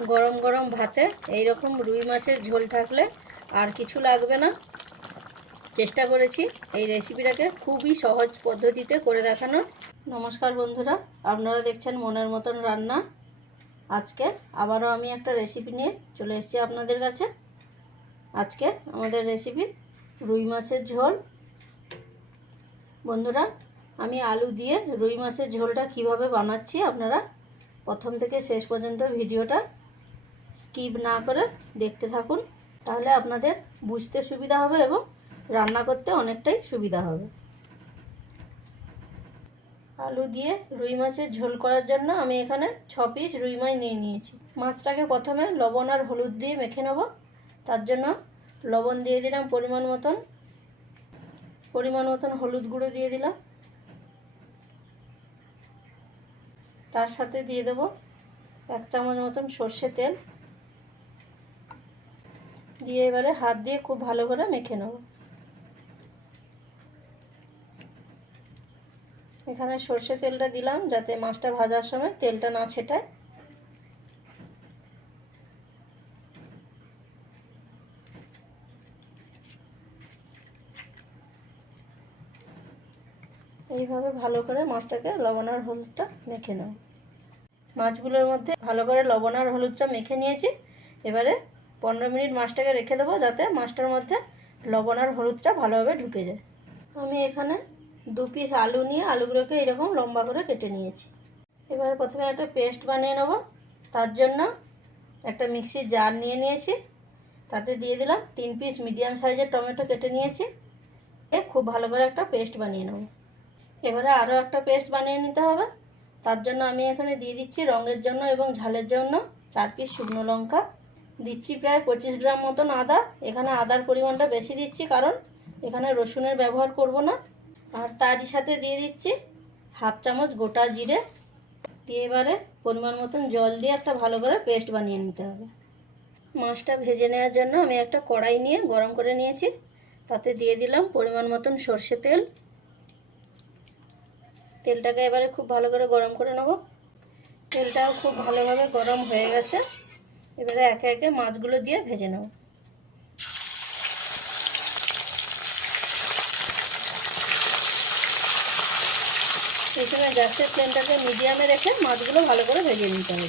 গরম গরম ভাতে এই রকম রুই মাছের ঝোল থাকলে আর কিছু লাগবে না। চেষ্টা করেছি এই রেসিপিটাকে খুবই সহজ পদ্ধতিতে করে দেখানোর। নমস্কার বন্ধুরা, আপনারা দেখছেন মনের মতন রান্না। আজকে আবারও আমি একটা রেসিপি নিয়ে চলে এসেছি আপনাদের কাছে। আজকে আমাদের রেসিপি রুই মাছের ঝোল। বন্ধুরা, আমি আলু দিয়ে রুই মাছের ঝোলটা কীভাবে বানাচ্ছি আপনারা প্রথম থেকে শেষ পর্যন্ত ভিডিওটা স্কিপ না করে দেখতে থাকুন, তাহলে আপনাদের বুঝতে সুবিধা হবে এবং রান্না করতে অনেকটাই সুবিধা হবে। আলু দিয়ে রুই মাছের ঝোল করার জন্য আমি এখানে ছ পিস রুই মাছ নিয়ে নিয়েছি। মাছটাকে প্রথমে লবণ আর হলুদ দিয়ে মেখে নেব। তার জন্য লবণ দিয়ে দিলাম পরিমাণ মতন পরিমাণ মতন হলুদ গুঁড়ো দিয়ে দিলাম। তার সাথে দিয়ে দেব এক চামচ মতন সর্ষে তেল। দিয়ে এবারে হাত দিয়ে খুব ভালো করে মেখে নেব। এখানে সর্ষে তেলটা দিলাম যাতে মাছটা ভাজার সময় তেলটা না ছেটায়। এইভাবে ভালো করে মাছটাকে লবণ আর হলুদটা মেখে নাও। মাছগুলোর মধ্যে ভালো করে লবণ আর হলুদটা মেখে নিয়েছি। এবারে পনেরো মিনিট মাছটাকে রেখে দেবো যাতে মাছটার মধ্যে লবণ আর হলুদটা ভালোভাবে ঢুকে যায়। আমি এখানে দু পিস আলু নিয়ে আলুগুলোকে এরকম লম্বা করে কেটে নিয়েছি। এবারে প্রথমে একটা পেস্ট বানিয়ে নেব। তার জন্য একটা মিক্সির জার নিয়ে নিয়েছি। তাতে দিয়ে দিলাম তিন পিস মিডিয়াম সাইজের টমেটো কেটে নিয়েছি। এ খুব ভালো করে একটা পেস্ট বানিয়ে নেব। এবারে আরও একটা পেস্ট বানিয়ে নিতে হবে। তার জন্য আমি এখানে দিয়ে দিচ্ছি রঙের জন্য এবং ঝালের জন্য চার পিস শুকনো লঙ্কা। দিচ্ছি প্রায় পঁচিশ গ্রাম মতন আদা। এখানে আদার পরিমাণটা বেশি দিচ্ছি কারণ এখানে রসুনের ব্যবহার করব না। আর তারই সাথে দিয়ে দিচ্ছি হাফ চামচ গোটা জিরে। দিয়ে এবারে পরিমাণ মতন জল দিয়ে একটা ভালো করে পেস্ট বানিয়ে নিতে হবে। মাছটা ভেজে নেওয়ার জন্য আমি একটা কড়াই নিয়ে গরম করে নিয়েছি। তাতে দিয়ে দিলাম পরিমাণ মতন সর্ষে তেল। তেলটাকে এবারে খুব ভালো করে গরম করে নেব। তেলটাও খুব ভালোভাবে গরম হয়ে গেছে। এবারে একে একে মাছগুলো দিয়ে ভেজে নেব। এখানে গ্যাসের ফ্লেমটাকে মিডিয়ামে রেখে মাছগুলো ভালো করে ভেজে নিতে হবে।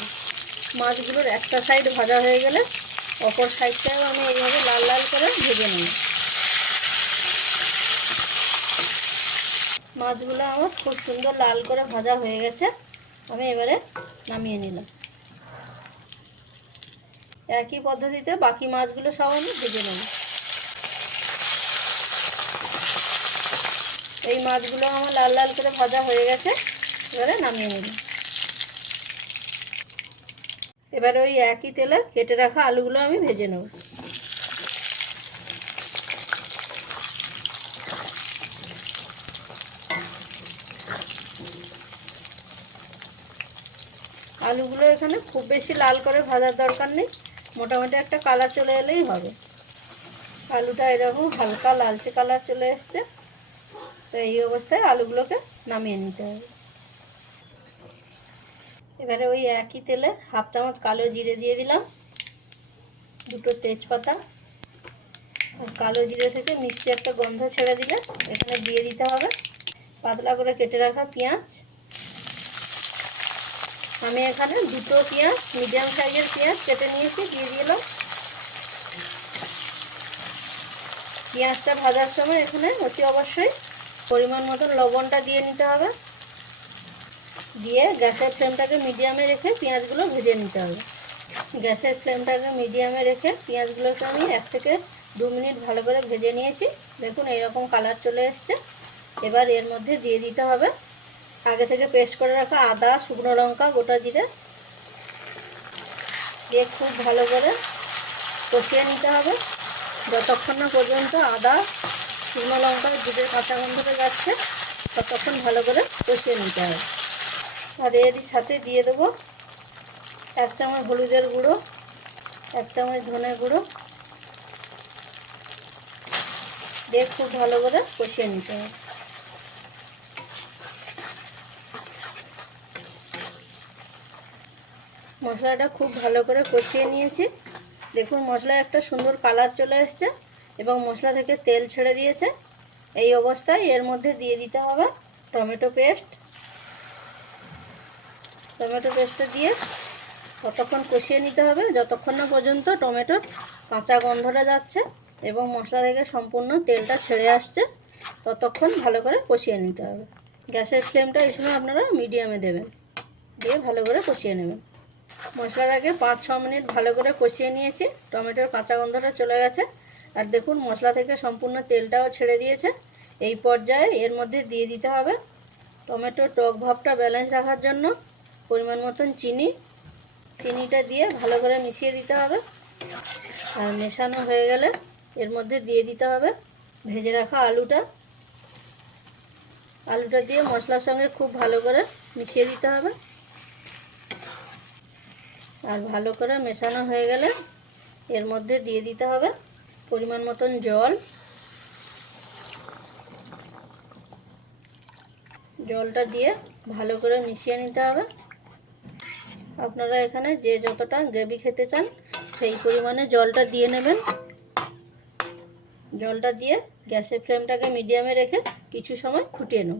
মাছগুলোর একটা সাইড ভাজা হয়ে গেলে অপর সাইডটাও আমি এইভাবে লাল লাল করে ভেজে নেব। মাছগুলো আমার খুব সুন্দর লাল করে ভাজা হয়ে গেছে। আমি এবারে নামিয়ে নিলাম। একই পদ্ধতিতে বাকি মাছগুলো সব আমি ভেজে নেব। এই মাছগুলো আমার লাল লাল করে ভাজা হয়ে গেছে, এবারে নামিয়ে নিলাম এবার ওই একই তেলে কেটে রাখা আলুগুলো আমি ভেজে নেব। আলুগুলো এখানে খুব বেশি লাল করে ভাজার দরকার নেই। মোটামুটি একটা কালার চলে এলেই হবে। আলুটা এরকম হালকা লালচে কালার চলে এসছে। তো এই অবস্থায় আলুগুলোকে নামিয়ে নিতে হবে। এবারে ওই একই তেলে হাফ চামচ কালো জিরে দিয়ে দিলাম। দুটো তেজপাতা। কালো জিরে থেকে মিষ্টি একটা গন্ধ ছেড়ে দিলে এখানে দিয়ে দিতে হবে। পাতলা করে কেটে রাখা পেঁয়াজ। আমি এখানে দুটো পেঁয়াজ মিডিয়াম সাইজের পেঁয়াজ কেটে নিয়েছি, দিয়ে দিলাম। পেঁয়াজটা ভাজার সময় এখানে অতি অবশ্যই পরিমাণ মতন লবণটা দিয়ে নিতে হবে। দিয়ে গ্যাসের ফ্লেমটাকে মিডিয়ামে রেখে পেঁয়াজগুলো ভেজে নিতে হবে। গ্যাসের ফ্লেমটাকে মিডিয়ামে রেখে পেঁয়াজগুলোকে আমি এক থেকে দু মিনিট ভালো করে ভেজে নিয়েছি। দেখুন, এইরকম কালার চলে এসছে। এবার এর মধ্যে দিয়ে দিতে হবে আগে থেকে পেস্ট করে রাখা আদা, শুকনো লঙ্কা, গোটা জিরে দিয়ে খুব ভালো করে কষিয়ে নিতে হবে। যতক্ষণ না পর্যন্ত আদা, শুকনো লঙ্কা, জিরে, কাঁচা গন্ধটা যাচ্ছে, ততক্ষণ ভালো করে কষিয়ে নিতে হবে। আর এরই সাথে দিয়ে দেবো এক চামচ হলুদের গুঁড়ো, এক চামচ ধনে গুঁড়ো দিয়ে খুব ভালো করে কষিয়ে নিতে হবে। মশলাটা খুব ভালো করে কষিয়ে নিয়েছি। দেখুন, মশলায় একটা সুন্দর কালার চলে এসছে এবং মশলা থেকে তেল ছেড়ে দিয়েছে। এই অবস্থায় এর মধ্যে দিয়ে দিতে হবে টমেটো পেস্ট। টমেটো পেস্টটা দিয়ে ততক্ষণ কষিয়ে নিতে হবে। যতক্ষণ না পর্যন্ত টমেটোর কাঁচা গন্ধটা যাচ্ছে এবং মশলা থেকে সম্পূর্ণ তেলটা ছেড়ে আসছে, ততক্ষণ ভালো করে কষিয়ে নিতে হবে। গ্যাসের ফ্লেমটা এই সময় আপনারা মিডিয়ামে দেবেন। দিয়ে ভালো করে কষিয়ে নেবেন। মশলাটাকে পাঁচ, ছ মিনিট ভালো করে কষিয়ে নিয়েছি। টমেটোর কাঁচা গন্ধটা চলে গেছে। আর দেখুন, মশলা থেকে সম্পূর্ণ তেলটাও ছেড়ে দিয়েছে। এই পর্যায়ে এর মধ্যে দিয়ে দিতে হবে টমেটোর টক ভাবটা ব্যালেন্স রাখার জন্য। পরিমাণ মতন চিনি। চিনিটা দিয়ে ভালো করে মিশিয়ে দিতে হবে। আর মেশানো হয়ে গেলে এর মধ্যে দিয়ে দিতে হবে ভেজে রাখা আলুটা। আলুটা দিয়ে মশলার সঙ্গে খুব ভালো করে মিশিয়ে দিতে হবে। আর ভালো করে মেশানো হয়ে গেলে এর মধ্যে দিয়ে দিতে হবে পরিমাণ মতন জল। জলটা দিয়ে ভালো করে মিশিয়ে নিতে হবে। আপনারা এখানে যে যতটা গ্রেভি খেতে চান সেই পরিমাণে জলটা দিয়ে নেবেন। জলটা দিয়ে গ্যাসের ফ্লেমটাকে মিডিয়ামে রেখে কিছু সময় ফুটিয়ে নেব।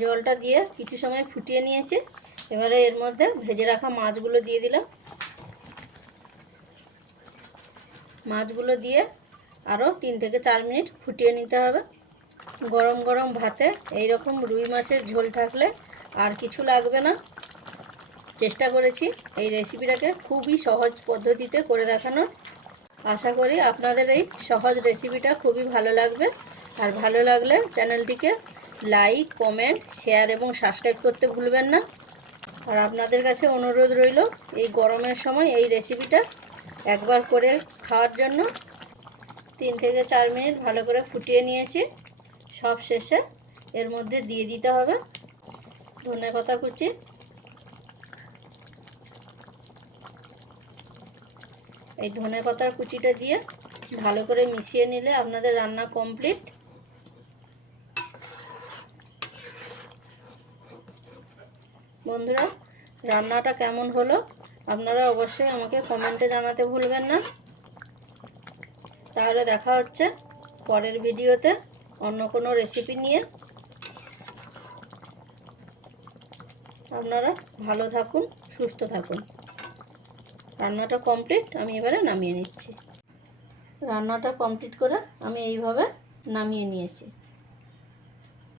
জলটা দিয়ে কিছু সময় ফুটিয়ে নিয়েছি। এবারে এর মধ্যে ভেজে রাখা মাছগুলো দিয়ে দিলাম। মাছগুলো দিয়ে আরও তিন থেকে চার মিনিট ফুটিয়ে নিতে হবে। গরম গরম ভাতে এই রকম রুই মাছের ঝোল থাকলে আর কিছু লাগবে না। চেষ্টা করেছি এই রেসিপিটাকে খুবই সহজ পদ্ধতিতে করে দেখানোর। আশা করি আপনাদের এই সহজ রেসিপিটা খুবই ভালো লাগবে। আর ভালো লাগলে চ্যানেলটিকে লাইক, কমেন্ট, শেয়ার এবং সাবস্ক্রাইব করতে ভুলবেন না। আর আপনাদের কাছে অনুরোধ রইল, এই গরমের সময় এই রেসিপিটা একবার করে খাওয়ার জন্য। তিন থেকে চার মিনিট ভালো করে ফুটিয়ে নিয়েছি। সব শেষে এর মধ্যে দিয়ে দিতে হবে ধনে পাতা কুচি। এই ধনে পাতার কুচিটা দিয়ে ভালো করে মিশিয়ে নিলে আপনাদের রান্না কমপ্লিট বন্ধুরা, রান্নাটা কেমন হলো? আপনারা অবশ্যই আমাকে কমেন্টে জানাতে ভুলবেন না। তাহলে দেখা হচ্ছে পরের ভিডিওতে অন্য কোনো রেসিপি নিয়ে। আপনারা ভালো থাকুন, সুস্থ থাকুন। রান্নাটা কমপ্লিট আমি এবারে নামিয়ে নিচ্ছি। রান্নাটা কমপ্লিট করে আমি এইভাবে নামিয়ে নিয়েছি।